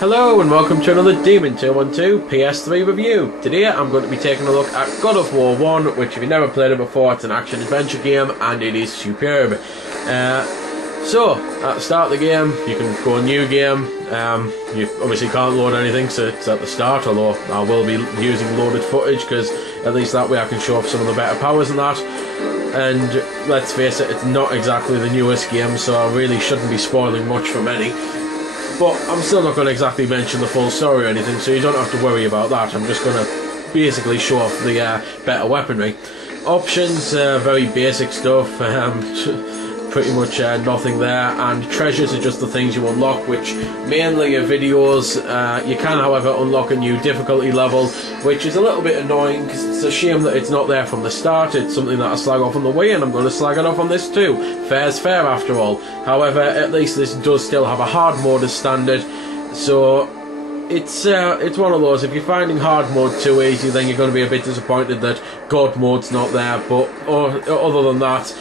Hello and welcome to another Demon 212 PS3 review. Today I'm going to be taking a look at God of War 1, which if you've never played it before, it's an action-adventure game and it is superb. So, at the start of the game, you can go new game. You obviously can't load anything, so it's at the start, although I will be using loaded footage because at least that way I can show off some of the better powers and that. And let's face it, it's not exactly the newest game, so I really shouldn't be spoiling much for many. But I'm still not going to exactly mention the full story or anything, so you don't have to worry about that. I'm just going to basically show off the better weaponry. Options, very basic stuff, pretty much nothing there, and treasures are just the things you unlock, which mainly are videos. You can, however, unlock a new difficulty level, which is a little bit annoying because it's a shame that it's not there from the start. It's something that I slag off on the way, and I'm going to slag it off on this too. Fair's fair after all. However, at least this does still have a hard mode as standard, so it's one of those, if you're finding hard mode too easy, then you're going to be a bit disappointed that God mode's not there, but other than that,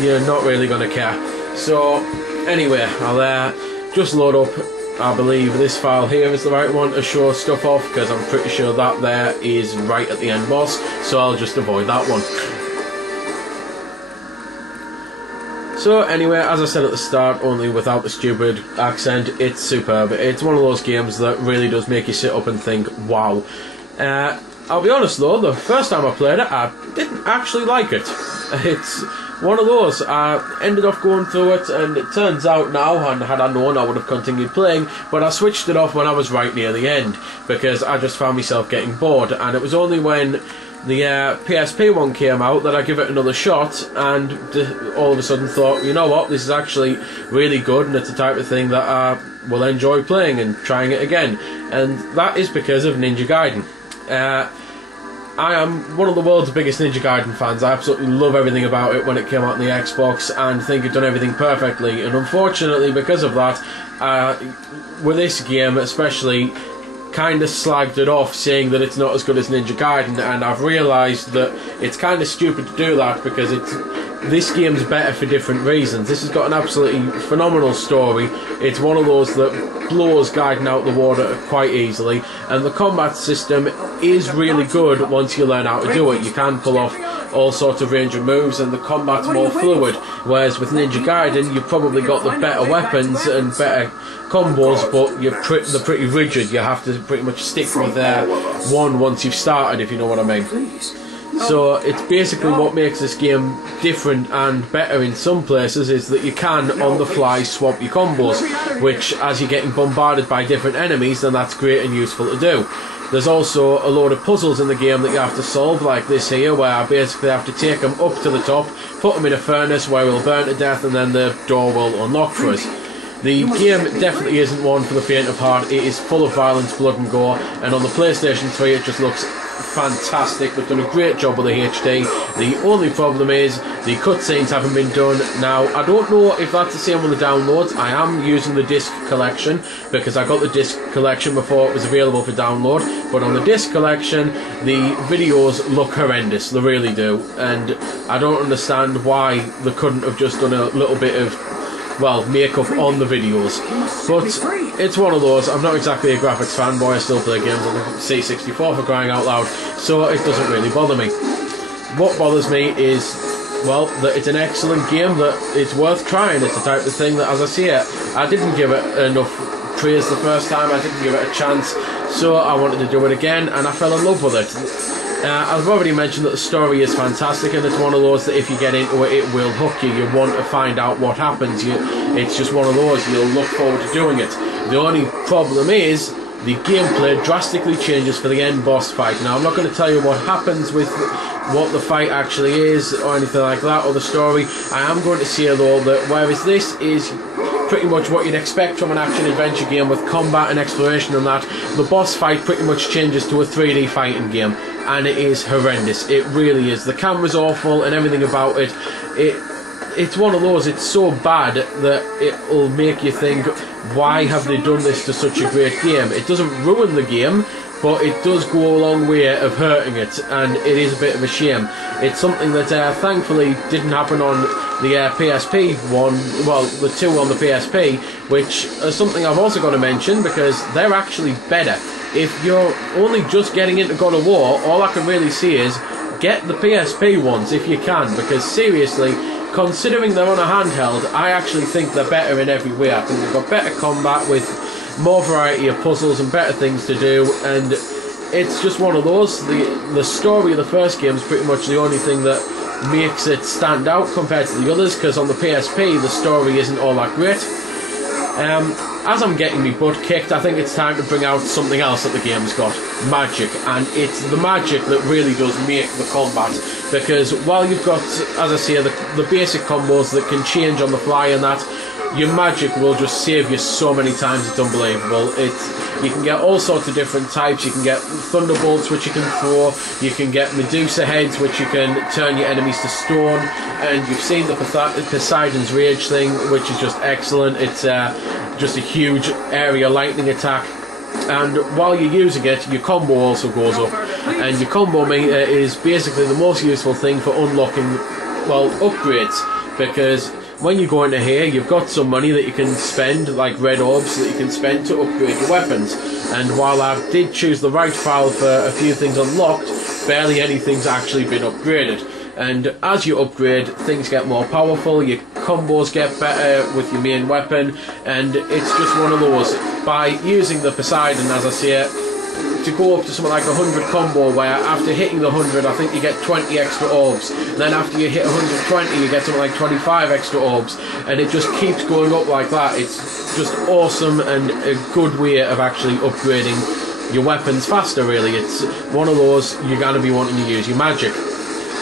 you're not really going to care. So anyway, I'll just load up, I believe this file here is the right one to show stuff off, because I'm pretty sure that there is right at the end boss, so I'll just avoid that one. So anyway, as I said at the start, only without the stupid accent, it's superb. It's one of those games that really does make you sit up and think, wow. I'll be honest though, the first time I played it, I didn't actually like it. It's one of those. I ended up going through it, and it turns out now, and had I known I would have continued playing, but I switched it off when I was right near the end, because I just found myself getting bored, and it was only when the PSP one came out that I give it another shot, and all of a sudden thought, you know what, this is actually really good, and it's the type of thing that I will enjoy playing and trying it again, and that is because of Ninja Gaiden. I am one of the world's biggest Ninja Gaiden fans. I absolutely love everything about it when it came out on the Xbox and think it's done everything perfectly, and unfortunately because of that, with this game especially, kind of slagged it off, saying that it's not as good as Ninja Gaiden, and I've realised that it's kind of stupid to do that, because this game's better for different reasons. This has got an absolutely phenomenal story. It's one of those that blows Gaiden out the water quite easily, and the combat system is really good once you learn how to do it. You can pull off all sorts of range of moves, and the combat's more fluid, whereas with Ninja Gaiden you've probably got the better weapons and better combos, but they're pretty rigid. You have to pretty much stick with one once you've started, if you know what I mean. So it's basically what makes this game different and better in some places, is that you can on the fly swap your combos, which as you're getting bombarded by different enemies, then that's great and useful to do. There's also a load of puzzles in the game that you have to solve, like this here, where I basically have to take them up to the top, put them in a furnace where we'll burn to death, and then the door will unlock for us. The game definitely isn't one for the faint of heart. It is full of violence, blood and gore, and on the PlayStation 3 it just looks fantastic. They've done a great job with the HD. The only problem is the cutscenes haven't been done. Now, I don't know if that's the same on the downloads. I am using the disc collection, because I got the disc collection before it was available for download, but on the disc collection the videos look horrendous, they really do, and I don't understand why they couldn't have just done a little bit of, well, makeup on the videos. But it's one of those. I'm not exactly a graphics fanboy. I still play games on the C64 for crying out loud, so it doesn't really bother me. What bothers me is, well, that it's an excellent game, that it's worth trying. It's the type of thing that, as I say it, I didn't give it enough praise the first time, I didn't give it a chance, so I wanted to do it again, and I fell in love with it. I've already mentioned that the story is fantastic, and it's one of those that if you get into it, it will hook you. You want to find out what happens. It's just one of those, you'll look forward to doing it. The only problem is, the gameplay drastically changes for the end boss fight. Now, I'm not going to tell you what happens with what the fight actually is, or anything like that, or the story. I am going to say, though, that whereas this is pretty much what you'd expect from an action-adventure game with combat and exploration and that, the boss fight pretty much changes to a 3D fighting game, and it is horrendous. It really is. The camera's awful and everything about it. It's one of those, it's so bad that it will make you think, why have they done this to such a great game? It doesn't ruin the game, but it does go a long way of hurting it, and it is a bit of a shame. It's something that thankfully didn't happen on the PSP one, well, the two on the PSP, which is something I've also got to mention, because they're actually better. If you're only just getting into God of War, all I can really see is get the PSP ones if you can, because seriously, considering they're on a handheld, I actually think they're better in every way. I think they've got better combat with more variety of puzzles and better things to do, and it's just one of those. The story of the first game is pretty much the only thing that makes it stand out compared to the others, because on the PSP the story isn't all that great. As I'm getting me butt kicked, I think it's time to bring out something else that the game's got. Magic. And it's the magic that really does make the combat. Because while you've got, as I say, the basic combos that can change on the fly and that, your magic will just save you so many times, it's unbelievable. You can get all sorts of different types. You can get thunderbolts, which you can throw. You can get Medusa heads, which you can turn your enemies to stone. And you've seen the Poseidon's Rage thing, which is just excellent. It's just a huge area lightning attack. And while you're using it, your combo also goes up. And your combo meter is basically the most useful thing for unlocking, well, upgrades. Because when you go into here, you've got some money that you can spend, like red orbs, that you can spend to upgrade your weapons. And while I did choose the right file for a few things unlocked, barely anything's actually been upgraded. And as you upgrade, things get more powerful, your combos get better with your main weapon, and it's just one of those. By using the Poseidon, as I say, to go up to something like 100 combo, where after hitting the 100, I think you get 20 extra orbs. And then after you hit 120, you get something like 25 extra orbs. And it just keeps going up like that. It's just awesome and a good way of actually upgrading your weapons faster, really. It's one of those you're going to be wanting to use your magic.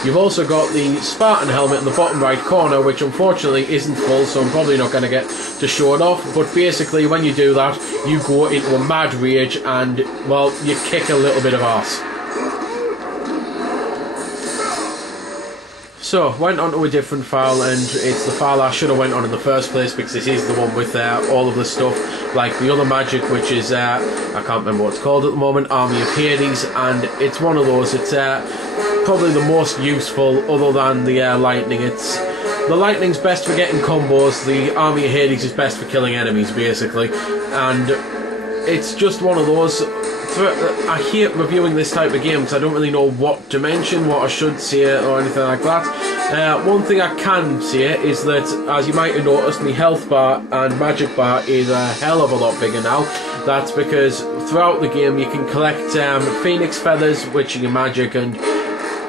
You've also got the Spartan helmet in the bottom right corner, which unfortunately isn't full, so I'm probably not going to get to show it off. But basically, when you do that, you go into a mad rage and, well, you kick a little bit of arse. So, went on to a different file, and it's the file I should have went on in the first place, because this is the one with all of the stuff, like the other magic, which is, I can't remember what it's called at the moment, Army of Hades, and it's one of those. It's probably the most useful other than the lightning. The lightning's best for getting combos, the Army of Hades is best for killing enemies, basically, and it's just one of those. I hate reviewing this type of game because I don't really know what to mention, what I should say or anything like that. One thing I can say is that, as you might have noticed, my health bar and magic bar is a hell of a lot bigger now. That's because throughout the game you can collect phoenix feathers, which are your magic, and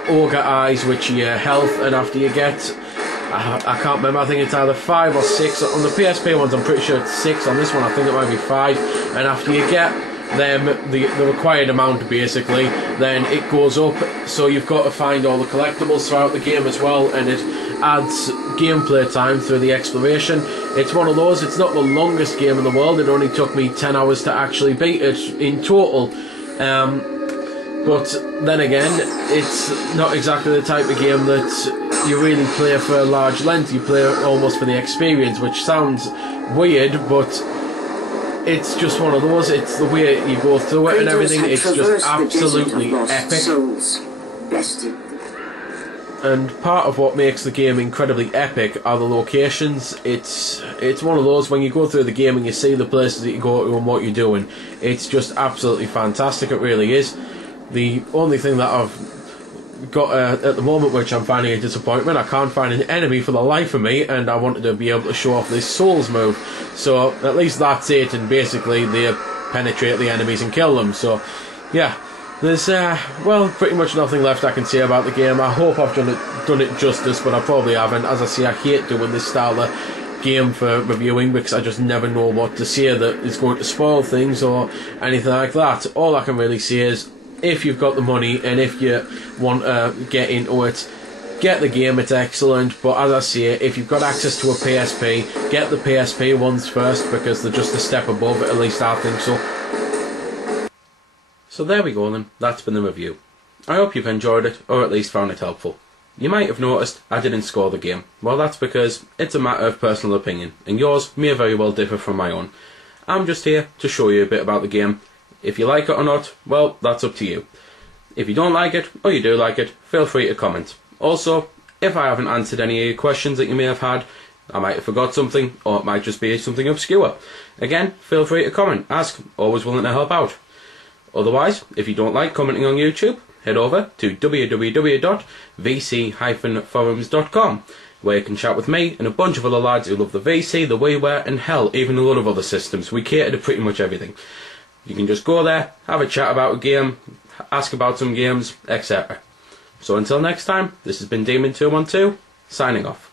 ogre eyes, which are your health, and after you get, I can't remember, I think it's either 5 or 6. On the PSP ones I'm pretty sure it's 6, on this one I think it might be 5, and after you get them, the required amount basically, then it goes up, so you've got to find all the collectibles throughout the game as well, and it adds gameplay time through the exploration. It's one of those, it's not the longest game in the world, it only took me 10 hours to actually beat it in total. But then again, it's not exactly the type of game that you really play for a large length. You play it almost for the experience, which sounds weird, but it's just one of those. It's the way you go through it and everything. It's just absolutely epic. And part of what makes the game incredibly epic are the locations. It's one of those, when you go through the game and you see the places that you go to and what you're doing, it's just absolutely fantastic. It really is. The only thing that I've got at the moment, which I'm finding a disappointment, I can't find an enemy for the life of me, and I wanted to be able to show off this Souls move. So at least that's it, and basically they penetrate the enemies and kill them. So yeah, there's well, pretty much nothing left I can say about the game. I hope I've done it justice, but I probably haven't. As I say, I hate doing this style of game for reviewing because I just never know what to say that is going to spoil things or anything like that. All I can really say is, if you've got the money and if you want to get into it, get the game, it's excellent. But as I say, if you've got access to a PSP, get the PSP ones first, because they're just a step above, at least I think so. So there we go then, that's been the review. I hope you've enjoyed it, or at least found it helpful. You might have noticed I didn't score the game. Well, that's because it's a matter of personal opinion, and yours may very well differ from my own. I'm just here to show you a bit about the game. If you like it or not, well, that's up to you. If you don't like it, or you do like it, feel free to comment. Also, if I haven't answered any of your questions that you may have had, I might have forgot something, or it might just be something obscure. Again, feel free to comment, ask, always willing to help out. Otherwise, if you don't like commenting on YouTube, head over to www.vc-forums.com, where you can chat with me and a bunch of other lads who love the VC, the WiiWare, and hell, even a lot of other systems. We cater to pretty much everything. You can just go there, have a chat about a game, ask about some games, etc. So until next time, this has been Demon212, signing off.